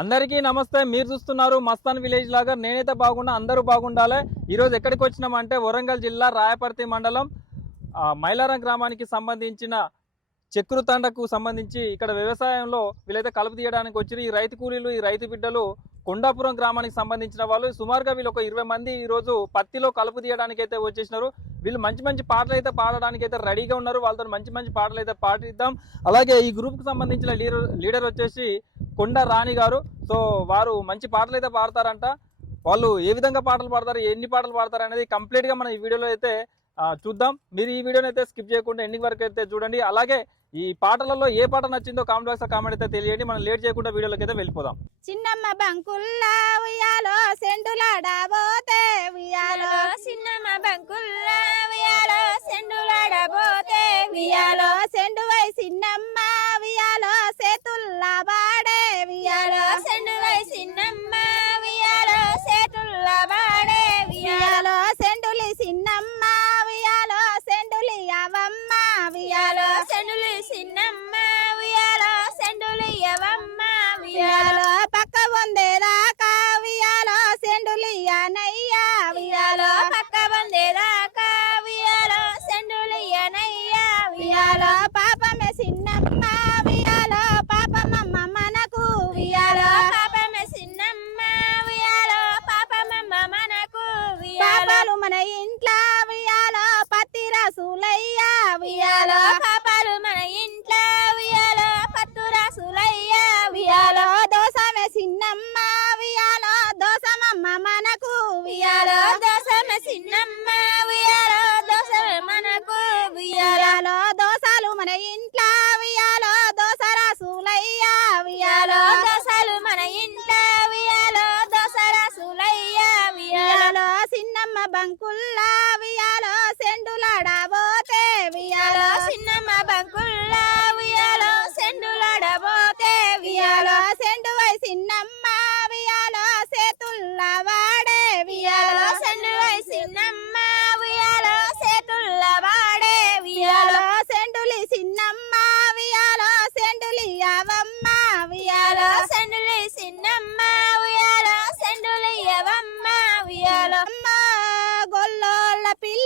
అందరికీ నమస్తే. మీరు చూస్తున్నారు మస్తాన్ విలేజ్ లాగా. నేనైతే బాగున్నా అందరూ బాగుండాలి. ఈరోజు ఎక్కడికి వచ్చినామంటే వరంగల్ జిల్లా రాయపర్తి మండలం మైలారం గ్రామానికి సంబంధించిన చెక్కురు తండకు సంబంధించి ఇక్కడ వ్యవసాయంలో వీళ్ళైతే కలుపు తీయడానికి వచ్చి ఈ రైతు కూలీలు ఈ రైతు బిడ్డలు కొండాపురం గ్రామానికి సంబంధించిన వాళ్ళు. సుమారుగా వీళ్ళు ఒక ఇరవై మంది ఈ రోజు పత్తిలో కలుపు తీయడానికి అయితే వచ్చేసినారు. వీళ్ళు మంచి మంచి పాటలు అయితే పాడడానికి అయితే రెడీగా ఉన్నారు. వాళ్ళతో మంచి మంచి పాటలు అయితే పాటిద్దాం అలాగే ఈ గ్రూప్కి సంబంధించిన లీడర్ లీడర్ వచ్చేసి కొండ రాణి గారు. సో వారు మంచి పాటలు అయితే పాడతారంట. వాళ్ళు ఏ విధంగా పాటలు పాడతారు ఎన్ని పాటలు పాడతారు అనేది కంప్లీట్గా మనం ఈ వీడియోలో అయితే చూద్దాం. మీరు ఈ వీడియోని అయితే స్కిప్ చేయకుండా ఎండింగ్ వరకు అయితే చూడండి. అలాగే ఈ పాటలలో ఏ పాట నచ్చిందో కామెంట్ బాక్స్ కామెంట్ అయితే తెలియండి. మనం లేట్ చేయకుండా వీడియోలోకి అయితే వెళ్ళిపోదాం. చిన్నమ్మ బంకుల్లా ఉయ్యాలో సెండులాడబోతే ఉయ్యాలో చిన్నమ్మ బంకుల్లా ఉయ్యాలో సెండులాడబోతే ఉయ్యాలో సెండు వై చిన్నమ్మ ఉయ్యాలో సేతుల్లా బాడే ఉయ్యాలో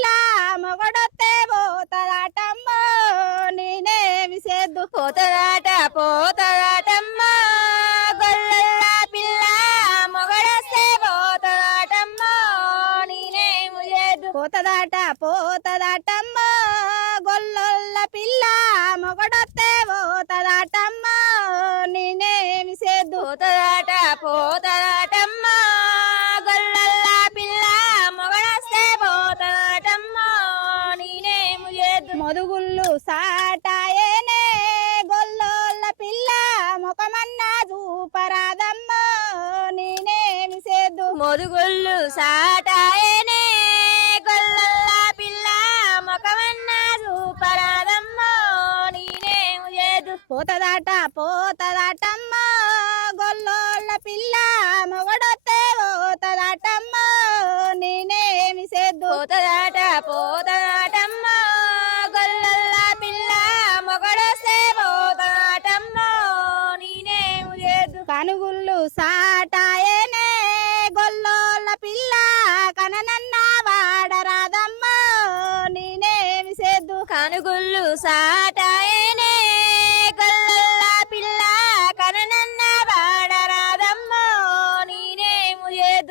పిల్ల మొగడొత్తే పోతరాటమ్మో నేనే విసేద్దు పోతరాట పోతరాట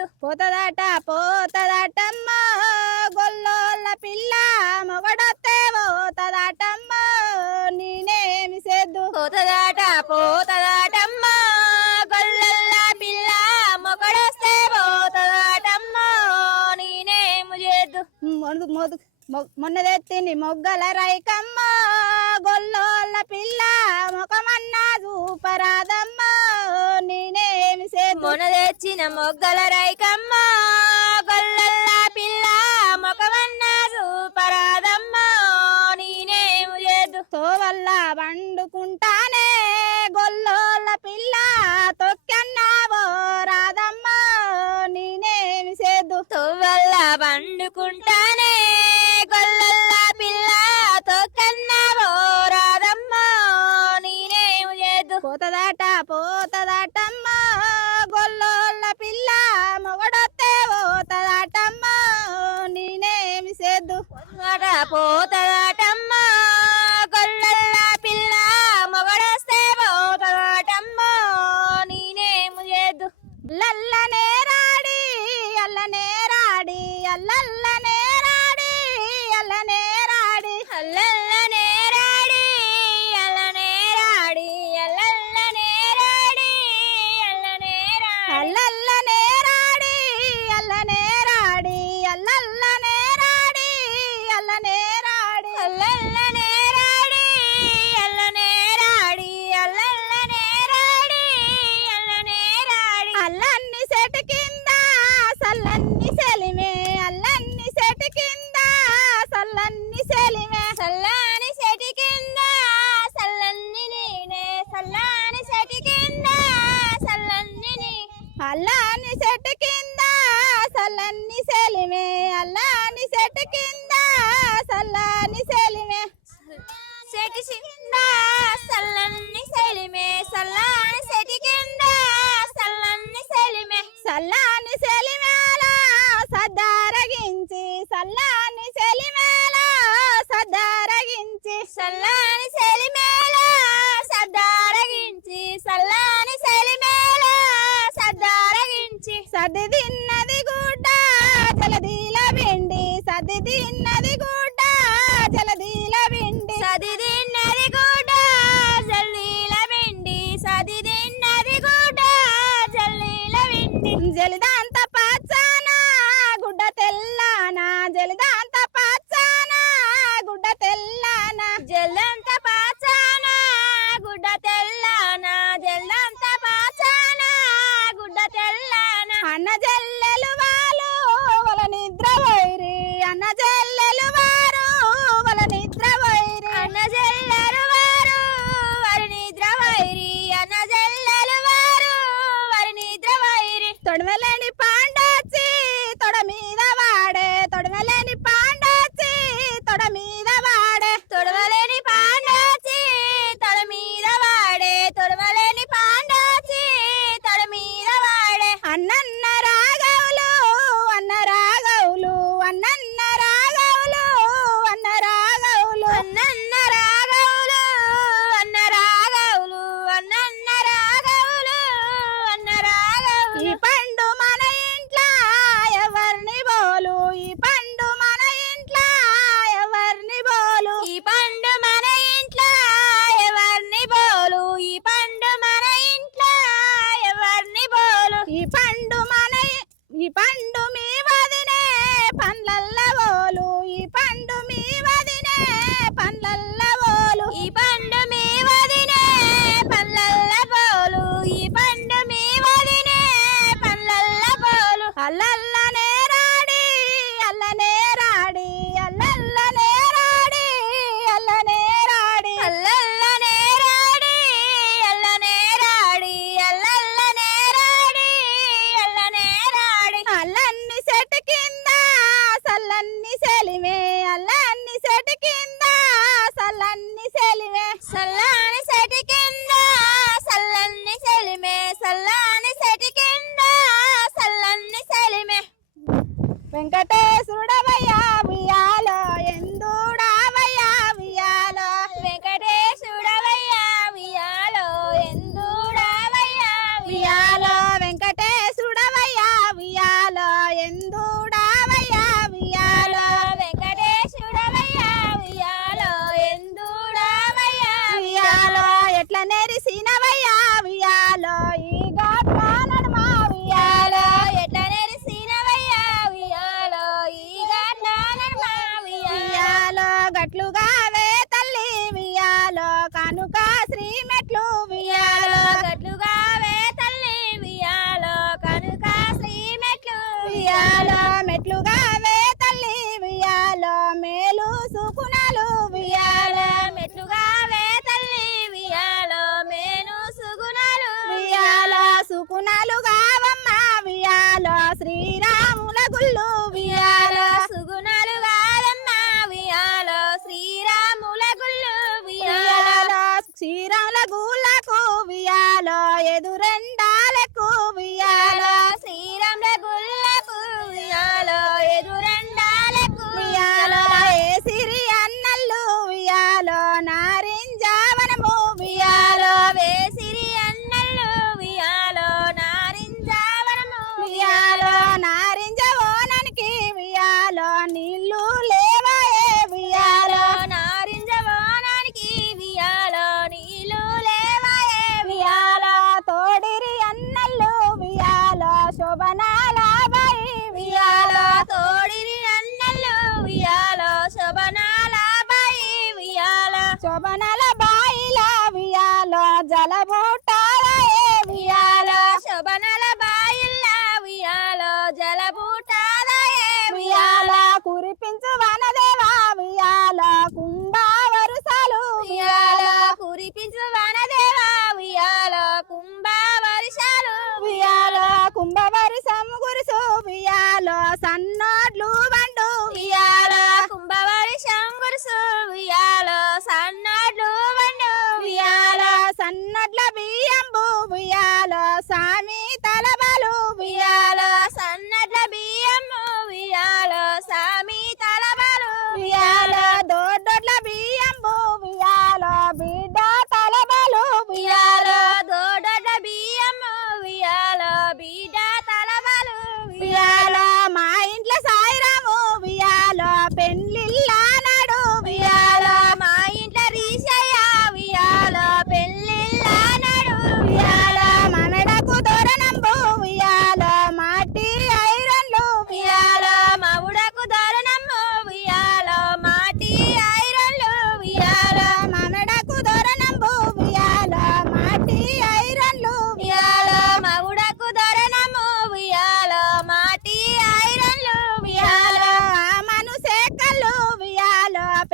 లేదు పోతదాట పోతదాటమ్మ. గొల్లోళ్ళ పిల్ల మొగడొత్తే పోతదాటమ్మ. నేనేమి సేద్దు పోతదాట పోతదాటమ్మ. గొల్లల పిల్ల మొగడొస్తే పోతదాటమ్మ. నేనేమి చేద్దు? మొదు మొదు మొన్న తెత్తిని మొగ్గల రైకమ్మ. గొల్లోళ్ళ పిల్ల మొకమన్నా చూపరాదమ్మ. నేనే మొన తెచ్చిన మొగ్గల రైకమ్మ. చెట్టు కింద సల్లని శైలిమే చెట్టు కింద సల్లని శైలిమే సల్లని చెట్టు కింద సల్లని శైలిమే సల్లని శైలిమేల సద్దారగించి సల్లని శైలిమేల సద్దారగించి. సల్లని శైలిమేల సద్దారగించి సల్లని శైలిమేల సద్దారగించి. సర్ది తిన్న సెలివే అల్లన్ని సెటి కింద సల్లన్ని సెలివే సల్లాని సెటి కింద సల్లన్ని సెలిమే సల్లాని సెటి కింద సల్లన్ని సెలిమే వెంకటేశ్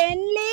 ఉయ్యాలో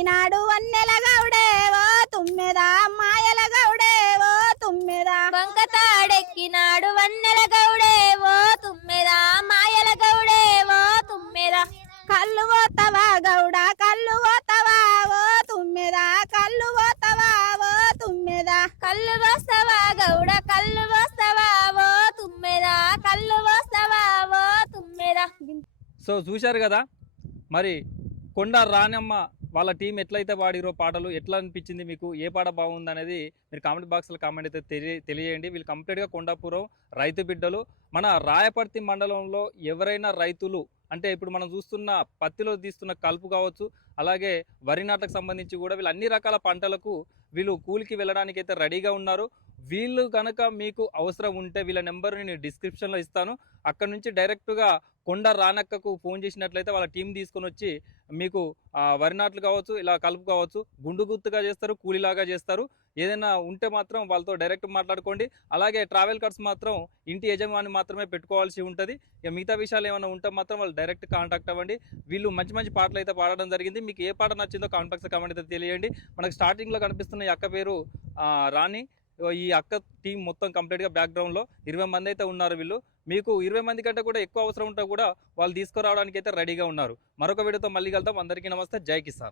తాడెక్కినాడు వన్నెల గౌడేవో తుమ్మెదా మాయల గౌడేవో తుమ్మెదా. బంక తాడెక్కినాడు వన్నెల గౌడేవో తుమ్మెద మాయల గౌడేవో తుమ్మెద. కళ్ళు పోతావా గౌడ కళ్ళు పోతావా ఓ తుమ్మెదా కళ్ళు పోతావా ఓ తుమ్మెదా. కళ్ళు వస్తవా గౌడ కళ్ళు వస్తవా ఓ తుమ్మెద కళ్ళు వస్తవా ఓ తుమ్మెద. సో చూశారు కదా మరి కొండ రానమ్మ వాళ్ళ టీం ఎట్లయితే పాడిరో పాటలు ఎట్లా అనిపించింది మీకు ఏ పాట బాగుంది అనేది మీరు కామెంట్ బాక్స్లో కామెంట్ అయితే తెలియ తెలియజేయండి. వీళ్ళు కంప్లీట్గా కొండాపురం రైతు బిడ్డలు. మన రాయపర్తి మండలంలో ఎవరైనా రైతులు అంటే ఇప్పుడు మనం చూస్తున్న పత్తిలో తీస్తున్న కలుపు కావచ్చు అలాగే వరి నాటకు సంబంధించి కూడా వీళ్ళు అన్ని రకాల పంటలకు వీళ్ళు కూలికి వెళ్ళడానికి అయితే రెడీగా ఉన్నారు. వీళ్ళు కనుక మీకు అవసరం ఉంటే వీళ్ళ నెంబర్ నేను డిస్క్రిప్షన్లో ఇస్తాను. అక్కడ నుంచి డైరెక్ట్గా కొండ రానక్కకు ఫోన్ చేసినట్లయితే వాళ్ళ టీం తీసుకొని వచ్చి మీకు వరి నాట్లు కావచ్చు ఇలా కలుపు కావచ్చు గుండు గుత్తుగా చేస్తారు కూలీలాగా చేస్తారు. ఏదైనా ఉంటే మాత్రం వాళ్ళతో డైరెక్ట్ మాట్లాడుకోండి. అలాగే ట్రావెల్ కార్డ్స్ మాత్రం ఇంటి యజమాని మాత్రమే పెట్టుకోవాల్సి ఉంటుంది. ఇక మిగతా విషయాలు ఏమైనా ఉంటే మాత్రం వాళ్ళు డైరెక్ట్ కాంటాక్ట్ అవ్వండి. వీళ్ళు మంచి మంచి పాటలు అయితే పాడడం జరిగింది. మీకు ఏ పాట నచ్చిందో కామెంట్ బాక్స్ కామెంట్ అయితే తెలియండి. మనకు స్టార్టింగ్లో కనిపిస్తున్న ఈ అక్క పేరు రాణి. ఈ అక్క టీం మొత్తం కంప్లీట్గా బ్యాక్గ్రౌండ్లో ఇరవై మంది అయితే ఉన్నారు వీళ్ళు. మీకు ఇరవై మంది కంటే కూడా ఎక్కువ అవసరం ఉంటే కూడా వాళ్ళు తీసుకురావడానికి అయితే రెడీగా ఉన్నారు. మరొక వీడియోతో మళ్ళీ కలుద్దాం. అందరికీ నమస్తే. జై కిసాన్.